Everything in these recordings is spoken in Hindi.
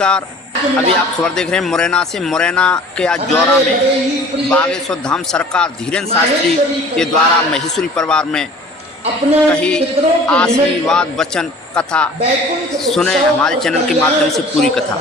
नमस्कार। अभी आप खबर देख रहे हैं मुरैना से। मुरैना के आज जौरा में बागेश्वर धाम सरकार धीरेन्द्र शास्त्री के द्वारा महेश्वरी परिवार में कही आशीर्वाद वचन कथा सुने हमारे चैनल के माध्यम से पूरी कथा।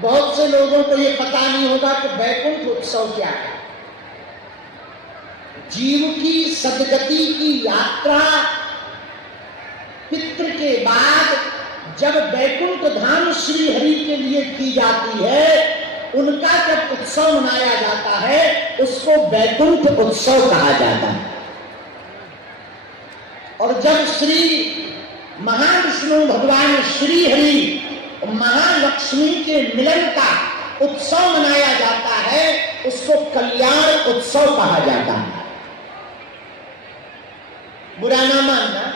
बहुत से लोगों को ये पता नहीं होगा कि बैकुंठ उत्सव क्या है। जीव की सदगति की यात्रा पितृ के बाद जब बैकुंठ धाम श्री हरि के लिए की जाती है, उनका जब उत्सव मनाया जाता है उसको बैकुंठ उत्सव कहा जाता है। और जब श्री महाविष्णु भगवान श्री हरि महालक्ष्मी के मिलन का उत्सव मनाया जाता है, उसको कल्याण उत्सव कहा जाता है। बुरा ना मानना,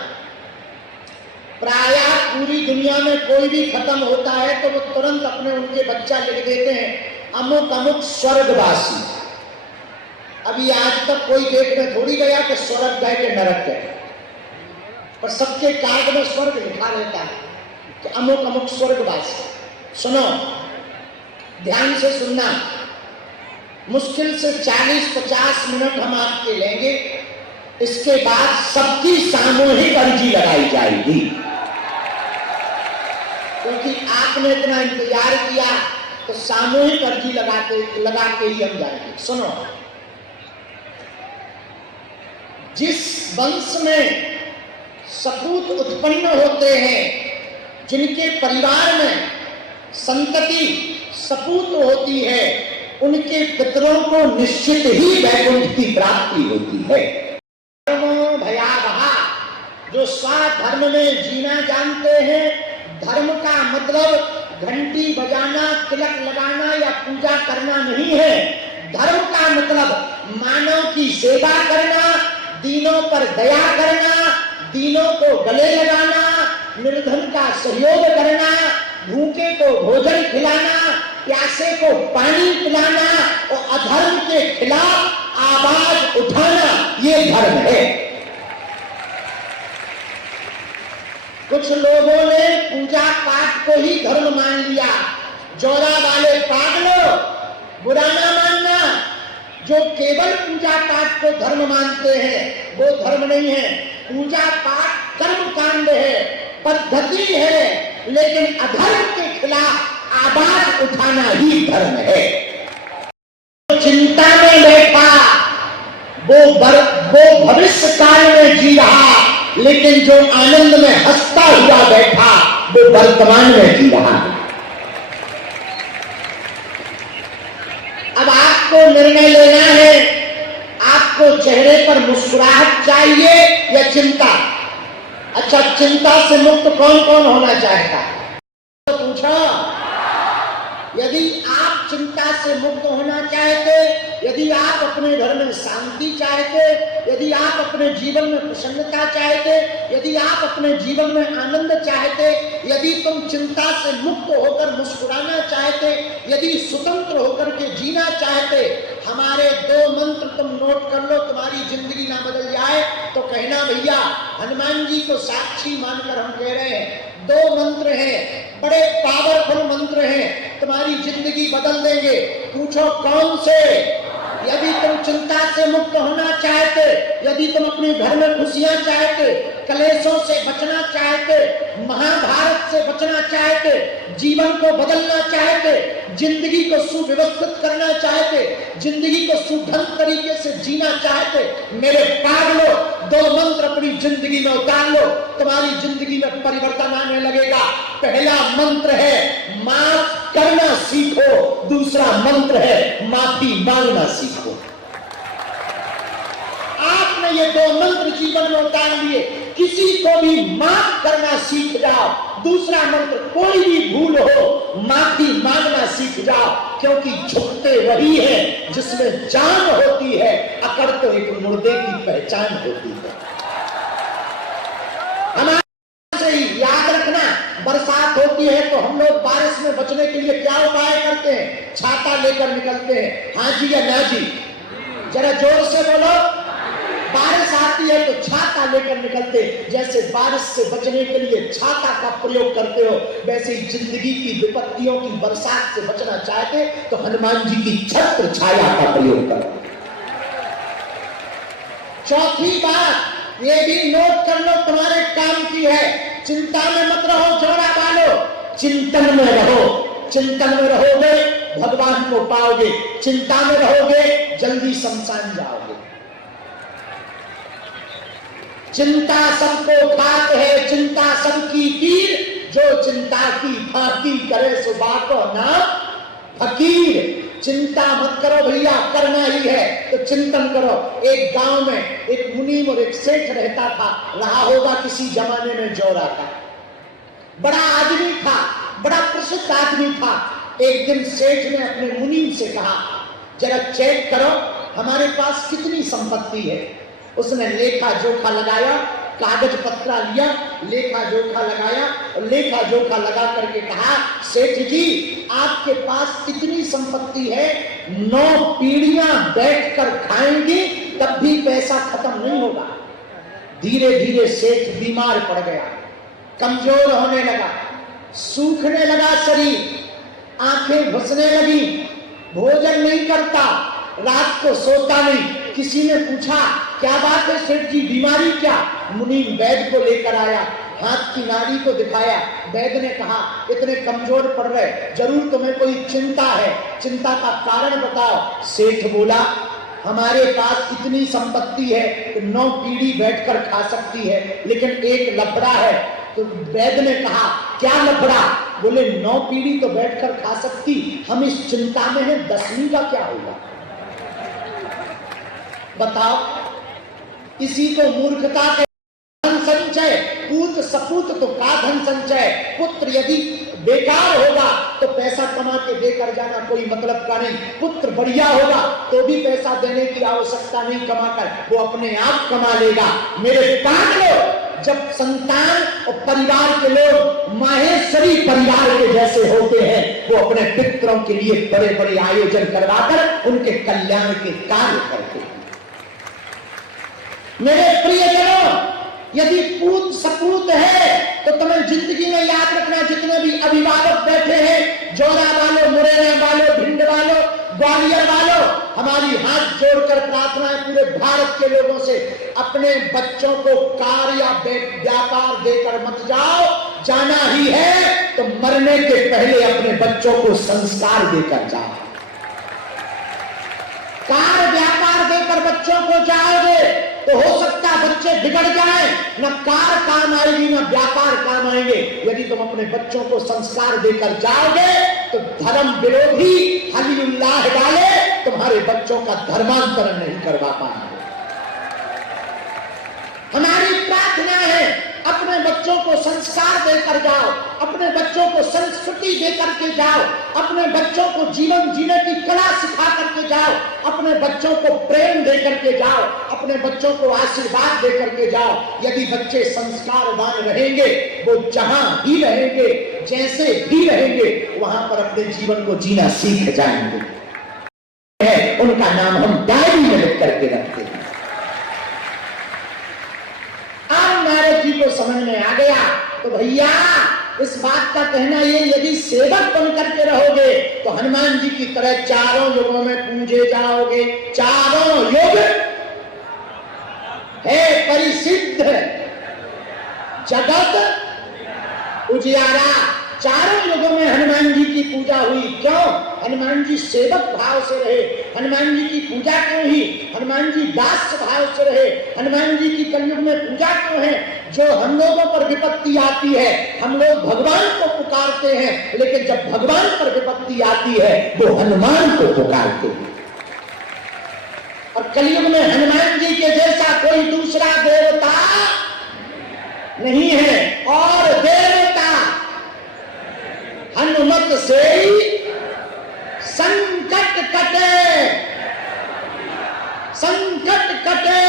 प्रायः पूरी दुनिया में कोई भी खत्म होता है तो वो तुरंत अपने उनके बच्चा लिख देते हैं अमुक अमुक स्वर्गवासी। अभी आज तक कोई देखने थोड़ी गया कि स्वर्ग गए कि नरक गए, पर सबके कार्ड में स्वर्ग लिखा रहता है कि अमुक अमुक स्वर्गवासी। सुनो, ध्यान से सुनना, मुश्किल से 40-50 मिनट हम आपके लेंगे। इसके बाद सबकी सामूहिक अर्जी लगाई जाएगी, क्योंकि आपने इतना इंतजार किया तो सामूहिक अर्जी लगा के ही हम जाएंगे। सुनो, जिस वंश में सपूत उत्पन्न होते हैं, जिनके परिवार में संतति सपूत होती है, उनके पितरों को निश्चित ही वैकुंठ की प्राप्ति होती है। भयावहा जो स्वधर्म में जीना जानते हैं, धर्म का मतलब घंटी बजाना, तिलक लगाना या पूजा करना नहीं है। धर्म का मतलब मानव की सेवा करना, दीनों पर दया करना, दीनों को गले लगाना, निर्धन का सहयोग करना, भूखे को भोजन खिलाना, प्यासे को पानी पिलाना और अधर्म के खिलाफ आवाज उठाना, ये धर्म है। कुछ लोगों ने पूजा पाठ को ही धर्म मान लिया। जौरा वाले पागलों, बुरा ना मानना, जो केवल पूजा पाठ को धर्म मानते हैं वो धर्म नहीं है। पूजा पाठ कर्म कांड है, पद्धति है, लेकिन अधर्म के खिलाफ आवाज उठाना ही धर्म है। चिंता में बैठा वो भविष्य काल में जी रहा, लेकिन जो आनंद में हंसता हुआ बैठा वो वर्तमान में जी रहा है। अब आपको निर्णय लेना है, आपको चेहरे पर मुस्कुराहट चाहिए या चिंता। अच्छा, चिंता से मुक्त कौन कौन होना चाहेगा? तो पूछो, यदि आप चिंता से मुक्त होना चाहते, यदि आप अपने घर में शांति चाहते, यदि आप अपने जीवन में प्रसन्नता चाहते, यदि आप अपने जीवन में आनंद चाहते, यदि तुम चिंता से मुक्त होकर मुस्कुराना चाहते, यदि स्वतंत्र होकर के जीना चाहते, हमारे 2 मंत्र तुम नोट कर लो, तुम्हारी जिंदगी ना बदल जाए तो कहना भैया, हनुमान जी को साक्षी मानकर हम कह रहे हैं। 2 मंत्र हैं, बड़े पावरफुल मंत्र हैं, तुम्हारी जिंदगी बदल देंगे। पूछो कौन से? यदि तुम चिंता से मुक्त होना चाहते, यदि तुम अपने घर में खुशियां चाहते, कलेशों से बचना चाहते, महाभारत से बचना चाहते, जीवन को बदलना चाहते, जिंदगी को सुव्यवस्थित करना चाहते, जिंदगी को सुढंग तरीके से जीना चाहते, मेरे पागलों, 2 मंत्र अपनी जिंदगी में उतार लो, तुम्हारी जिंदगी में परिवर्तन आने लगेगा। पहला मंत्र है माफ करना सीखो, दूसरा मंत्र है माफी मांगना सीखो। आपने ये 2 मंत्र जीवन में उतार लिए, किसी को भी माफ करना सीख जाओ। दूसरा मंत्र, कोई भी भूल हो माफी मांगना सीख जाओ, क्योंकि झुकते वही है जिसमें जान होती है, अकड़ तो एक मुर्दे की पहचान होती है। हमारे याद रखना, बरसात होती है तो हम लोग बारिश में बचने के लिए क्या उपाय करते हैं? छाता लेकर निकलते हैं। हाँ जी या ना जी? जरा जोर से बोलो। बारिश आती है तो छाता लेकर निकलते, जैसे बारिश से बचने के लिए छाता का प्रयोग करते हो, वैसे ही जिंदगी की विपत्तियों की बरसात से बचना चाहते तो हनुमान जी की छत्र छाया का प्रयोग करो। चौथी बात ये भी नोट कर लो, तुम्हारे काम की है, चिंता में मत रहो जोड़ा वालो, चिंतन में रहो। चिंतन में रहोगे भगवान को पाओगे, चिंता में रहोगे जल्दी शमशान जाओगे। चिंता सबको खात है, चिंता सबकी पीर, जो चिंता की फांकी करे सो बाको ना फकीर। चिंता मत करो भैया, करना ही है तो चिंतन करो। एक गांव में एक मुनीम और एक सेठ रहता था, रहा होगा किसी जमाने में जोरा का। बड़ा आदमी था, बड़ा प्रसिद्ध आदमी था। एक दिन सेठ ने अपने मुनीम से कहा, जरा चेक करो हमारे पास कितनी संपत्ति है। उसने लेखा जोखा लगाया, कागज पत्रा लिया, लेखा जोखा लगाया और लेखा जोखा लगा करके कहा, सेठ जी आपके पास कितनी संपत्ति है, 9 पीढ़ियां बैठकर खाएंगी तब भी पैसा खत्म नहीं होगा। धीरे धीरे सेठ बीमार पड़ गया, कमजोर होने लगा, सूखने लगा शरीर, आंखें घुसने लगी, भोजन नहीं करता, रात को सोता नहीं। किसी ने पूछा क्या बात है सेठ जी, बीमारी क्या? मुनीम वैद्य को लेकर आया, हाथ की नाड़ी को दिखाया। वैद्य ने कहा इतने कमजोर पड़ रहे, जरूर तुम्हें कोई चिंता है, चिंता का कारण बताओ। सेठ बोला हमारे पास इतनी संपत्ति है कि 9 पीढ़ी बैठकर खा सकती है, लेकिन एक लफड़ा है। तो वैद्य ने कहा क्या लफड़ा? बोले 9 पीढ़ी तो बैठकर खा सकती, हम इस चिंता में है 10वीं का क्या होगा बताओ। इसी को मूर्खता के धन संचय, पूत सपूत तो का धन संचय। पुत्र यदि बेकार होगा तो पैसा कमा के देकर जाना कोई मतलब का नहीं, पुत्र बढ़िया होगा तो भी पैसा देने की आवश्यकता नहीं, कमाकर वो अपने आप कमा लेगा। मेरे पागलों, जब संतान और परिवार के लोग माहेश्वरी परिवार के जैसे होते हैं, वो अपने पितरों के लिए बड़े बड़े आयोजन करवाकर उनके कल्याण के कार्य करते हैं। मेरे प्रियजनों, यदि पूत सपूत है तो तुम्हें जिंदगी में याद रखना, जितने भी अभिभावक बैठे हैं, जोरा वालों, मुरैना वालों, भिंड वालों, ग्वालियर वालों, हमारी हाथ जोड़कर प्रार्थना है पूरे भारत के लोगों से, अपने बच्चों को कार या व्यापार देकर मत जाओ। जाना ही है तो मरने के पहले अपने बच्चों को संस्कार देकर जाओ। कार व्यापार देकर बच्चों को जाओगे तो हो सकता है बच्चे बिगड़ जाएं, न कार काम आएगी न व्यापार काम आएंगे। यदि तुम अपने बच्चों को संस्कार देकर जाओगे तो धर्म विरोधी हलीउल्लाह वाले तुम्हारे बच्चों का धर्मांतरण नहीं करवा पाएंगे। हमारी प्रार्थना है अपने बच्चों को संस्कार देकर जाओ, अपने बच्चों को संस्कृति देकर के जाओ, अपने बच्चों को जीवन जीने की कला सिखा करके जाओ, अपने बच्चों को प्रेम देकर के जाओ, अपने बच्चों को आशीर्वाद देकर के जाओ। यदि बच्चे संस्कारवान रहेंगे, वो जहां भी रहेंगे, जैसे भी रहेंगे, वहां पर अपने जीवन को जीना सीख जाएंगे। उनका नाम हम डायरी में लिख करके रखते हैं। नारद जी को समझ में आ गया तो भैया इस बात का कहना ये, यदि सेवक बन करके रहोगे तो हनुमान जी की तरह चारों युगों में पूजे जाओगे। चारों युग है परिसिद्ध जगत उजियारा। चारों युगों में हनुमान जी की पूजा हुई। क्यों? हनुमान जी सेवक भाव से रहे। हनुमान जी की पूजा क्यों हुई? हनुमान जी दास भाव से रहे। हनुमान जी की कलयुग में पूजा क्यों है? जो हम लोगों पर विपत्ति आती है, हम लोग भगवान को पुकारते हैं, लेकिन जब भगवान पर विपत्ति आती है वो हनुमान को पुकारते हैं। और कलयुग में हनुमान जी के जैसा कोई दूसरा देवता नहीं है। और देवता हनुमत से संकट कटे, संकट कटे,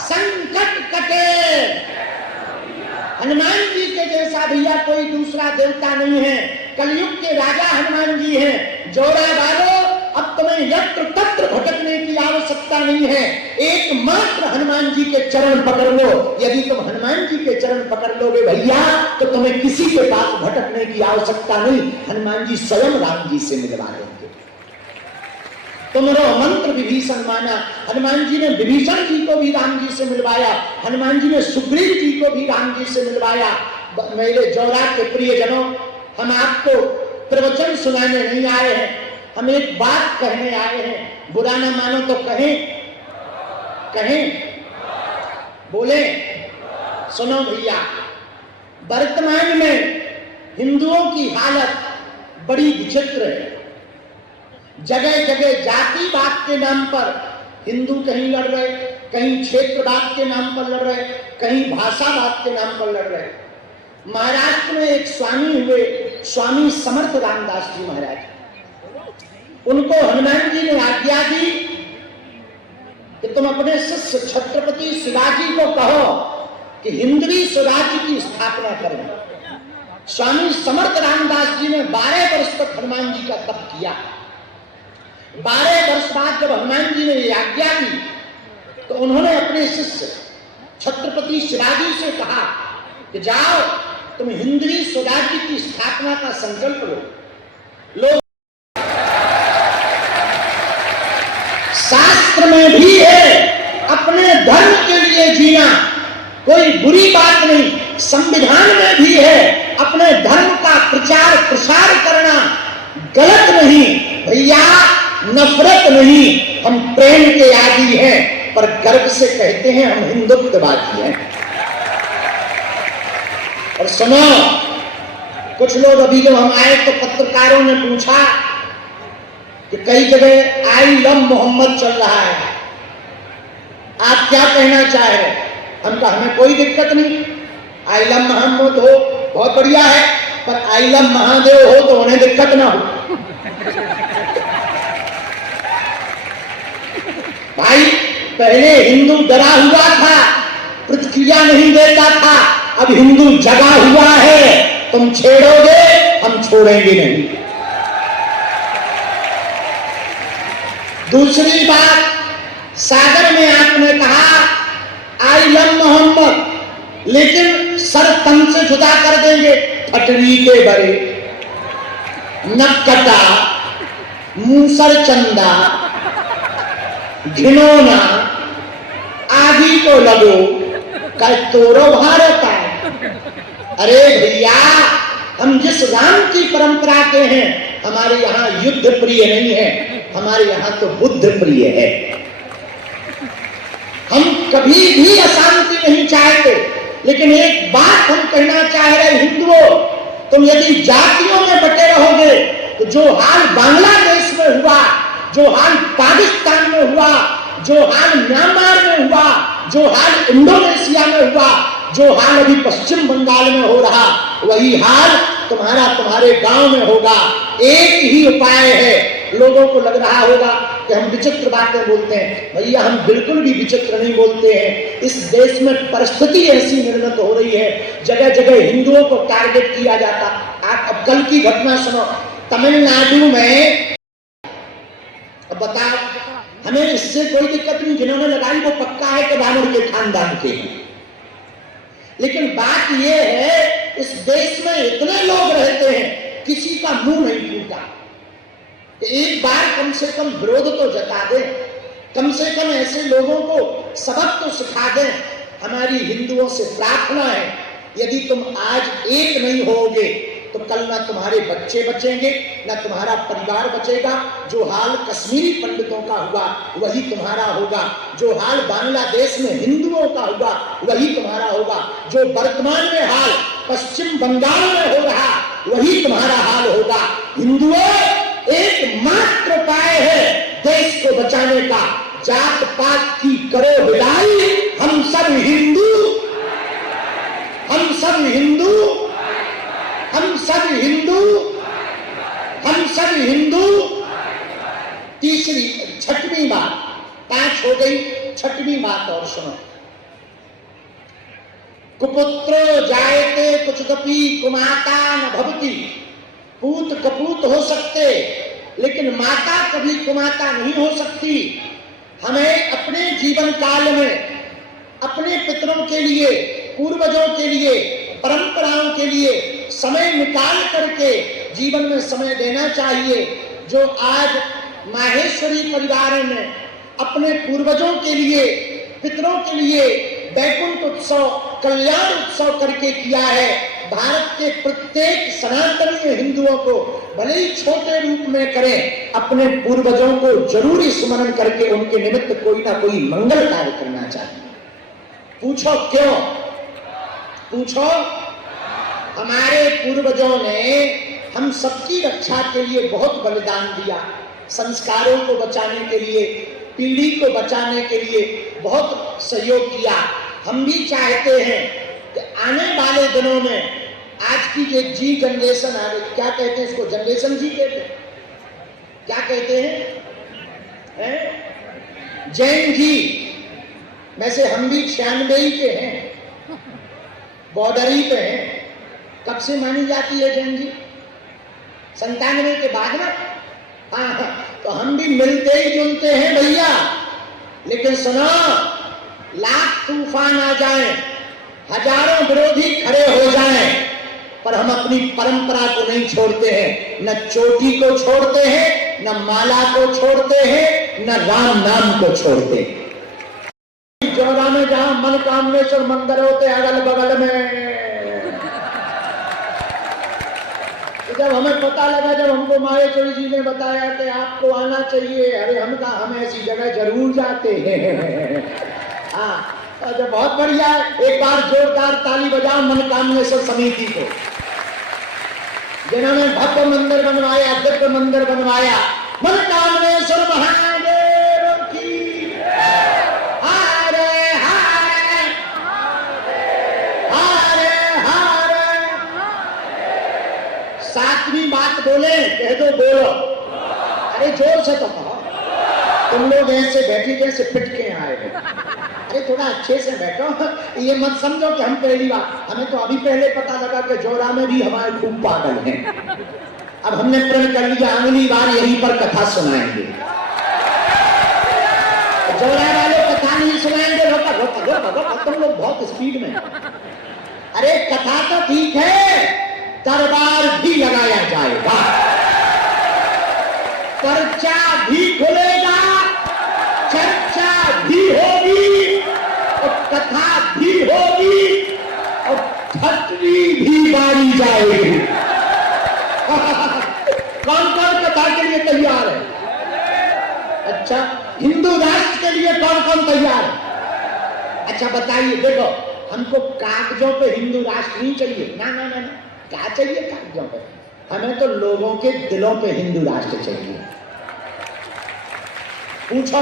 संकट कटे। हनुमान जी के जैसा भैया कोई दूसरा देवता नहीं है। कलयुग के राजा हनुमान जी हैं। जोड़ा वालों, अब तुम्हें तुम्हें यत्र तत्र भटकने की आवश्यकता नहीं है। एकमात्र हनुमान जी के चरण पकड़ लो। यदि तुम हनुमान जी के चरण पकड़ लोगे भैया, तो तुम्हें किसी के पास भटकने की आवश्यकता नहीं। हनुमान जी स्वयं राम जी से मिलवा देंगे। तुमरो मंत्र विभीषण माना। हनुमान जी ने विभीषण जी को भी राम जी से मिलवाया। हनुमान जी ने सुग्रीव जी को भी राम जी से मिलवाया। मेरे जौरा के प्रियजनों, हम आपको प्रवचन सुनाने नहीं आए हैं, हम एक बात कहने आए हैं। बुरा ना मानो तो कहें, बोले। सुनो भैया, वर्तमान में हिंदुओं की हालत बड़ी विचित्र है। जगह जगह जातिवाद के नाम पर हिंदू कहीं लड़ रहे, कहीं क्षेत्रवाद के नाम पर लड़ रहे, कहीं भाषावाद के नाम पर लड़ रहे। महाराष्ट्र में एक स्वामी हुए, स्वामी समर्थ रामदास जी महाराज, उनको हनुमान जी ने आज्ञा दी कि तुम अपने शिष्य छत्रपति शिवाजी को कहो कि हिंदवी स्वराज्य की स्थापना करें। स्वामी समर्थ रामदास जी ने 12 वर्ष तक हनुमान जी का तप किया। 12 वर्ष बाद जब हनुमान जी ने ये आज्ञा दी, तो उन्होंने अपने शिष्य छत्रपति शिवाजी से कहा कि जाओ तुम हिंदवी स्वराज्य की स्थापना का संकल्प लो। लोग शास्त्र में भी है अपने धर्म के लिए जीना, कोई बुरी बात नहीं। संविधान में भी है अपने धर्म का प्रचार प्रसार करना गलत नहीं। भैया नफरत नहीं, हम प्रेम के आदी हैं, पर गर्व से कहते हैं हम हिंदुत्ववादी हैं। और सुनो, कुछ लोग अभी जब हम आए तो पत्रकारों ने पूछा कि कई जगह आई लव मोहम्मद चल रहा है, आप क्या कहना चाह रहे हैं? हम कहा हमें कोई दिक्कत नहीं, आई लव मोहम्मद हो बहुत बढ़िया है, पर आई लव महादेव हो तो उन्हें दिक्कत ना हो। भाई पहले हिंदू डरा हुआ था, प्रतिक्रिया नहीं देता था, अब हिंदू जगा हुआ है। तुम छेड़ोगे हम छोड़ेंगे नहीं। दूसरी बात, सागर में आपने कहा आई लव मोहम्मद, लेकिन सर तन से जुदा कर देंगे। फटरी के बड़े, नक्कटा, मूसर चंदा, घिनौना आदि को लगो कल तोरो भारत है। अरे भैया, हम जिस राम की परंपरा के हैं, हमारे यहाँ युद्ध प्रिय नहीं है, हमारे यहाँ तो बुद्ध प्रिय है। हम कभी भी अशांति नहीं चाहते, लेकिन एक बात हम कहना चाह रहे हिंदुओं, तुम यदि जातियों में बटे रहोगे तो जो हाल बांग्लादेश में हुआ, जो हाल पाकिस्तान में हुआ, जो हाल म्यांमार में हुआ, जो हाल इंडोनेशिया में हुआ, जो हाल अभी पश्चिम बंगाल में हो रहा, वही हाल तुम्हारे गांव में होगा। एक ही उपाय है। लोगों को लग रहा होगा कि हम विचित्र बातें बोलते हैं, भैया हम बिल्कुल भी विचित्र नहीं बोलते हैं। इस देश में परिस्थिति ऐसी निर्मित हो रही है, जगह जगह हिंदुओं को टारगेट किया जाता। आप अब कल की घटना सुनो, तमिलनाडु में। अब बताओ, हमें इससे कोई दिक्कत नहीं, जिन्होंने लगाई वो पक्का है कि रावण के खानदान के हैं। लेकिन बात यह है, इस देश में इतने लोग रहते हैं, किसी का मुंह नहीं फूटा। एक बार कम से कम विरोध तो जता दें, कम से कम ऐसे लोगों को सबक तो सिखा दें। हमारी हिंदुओं से प्रार्थना है, यदि तुम आज एक नहीं होगे तो कल ना तुम्हारे बच्चे बचेंगे, ना तुम्हारा परिवार बचेगा। जो हाल कश्मीरी पंडितों का हुआ वही तुम्हारा होगा, जो हाल बांग्लादेश में हिंदुओं का हुआ वही तुम्हारा होगा, जो वर्तमान में हाल पश्चिम बंगाल में हो रहा वही तुम्हारा हाल होगा। हिंदुओं, एकमात्र उपाय है देश को बचाने का, जात पात की करो विदाई, हम सब हिंदू, हम सब हिंदू, हम सब हिंदू, हम सब हिंदू। तीसरी, छठवीं बात, 5 हो गई, छठवीं बात और सुनो। कुपुत्रो जायते कुचकपि कुमाता न भवति। पूत कपूत हो सकते, लेकिन माता कभी कुमाता नहीं हो सकती। हमें अपने जीवन काल में अपने पितरों के लिए, पूर्वजों के लिए, परंपराओं के लिए समय निकाल करके जीवन में समय देना चाहिए। जो आज माहेश्वरी परिवार ने अपने पूर्वजों के लिए, पितरों के लिए वैकुंठ उत्सव, कल्याण उत्सव करके किया है। भारत के प्रत्येक सनातनी हिंदुओं को भले ही छोटे रूप में करें, अपने पूर्वजों को जरूर स्मरण करके उनके निमित्त कोई ना कोई मंगल कार्य करना चाहिए। पूछो क्यों? पूछो। हमारे पूर्वजों ने हम सबकी रक्षा के लिए बहुत बलिदान दिया, संस्कारों को बचाने के लिए, पीढ़ी को बचाने के लिए बहुत सहयोग किया। हम भी चाहते हैं कि आने वाले दिनों में आज की जो जी जनरेशन आ रही, क्या कहते हैं इसको, जनरेशन जी कहते हैं, क्या कहते हैं? जैन जी। वैसे हम भी 96 के हैं, बॉर्डरी पे हैं। कब से मानी जाती है जैन जी? 97 के बाद में। हाँ, तो हम भी मिलते ही जुलते हैं भैया। लेकिन सुनो, लाख तूफान आ जाएं, हजारों विरोधी खड़े हो जाएं, पर हम अपनी परंपरा को नहीं छोड़ते हैं। न चोटी को छोड़ते हैं, न माला को छोड़ते हैं, न राम नाम को छोड़ते हैं। जोरा में जहां मनकामनेश्वर मंदिर होते अगल बगल में, जब हमें पता लगा, जब हमको माहेश्वरी जी ने बताया कि आपको आना चाहिए, अरे हम ऐसी जगह जरूर जाते हैं। हाँ, तो बहुत बढ़िया। एक बार जोरदार ताली बजाओ मनकामनेश्वर समिति को, जिन्होंने भव्य मंदिर बनवाया, दिव्य मंदिर बनवाया। मनकामनेश्वर महादेव की हरे हरे हरे हरे। सातवीं बात बोले, कह दो बोलो। अरे जोर से तो कहो। तुम लोग ऐसे बैठे जैसे पिटके आए हैं। अरे थोड़ा अच्छे से बैठो। ये मत समझो कि हम पहली बार, हमें तो अभी पहले पता लगा कि जोरा में भी हमारे खूब पागल हैं। अब हमने प्रण कर लिया, अगली बार यहीं पर कथा सुनाएंगे। जोरा वाले कथा नहीं सुनाएंगे। रोका रोका रोका रोका, तुम लोग बहुत स्पीड में। अरे कथा तो ठीक है, दरबार भी लगाया जाएगा, पर्चा भी खुलेगा, चर्चा भी होगी, और कथा भी होगी, और छतरी भी बारी जाएगी। कौन कौन कथा के लिए तैयार है? अच्छा, हिंदू राष्ट्र के लिए कौन कौन तैयार है? अच्छा बताइए। देखो, हमको कागजों पे हिंदू राष्ट्र नहीं चाहिए। ना ना ना, क्या चाहिए कागजों पे? हमें तो लोगों के दिलों पे हिंदू राष्ट्र चाहिए। पूछो।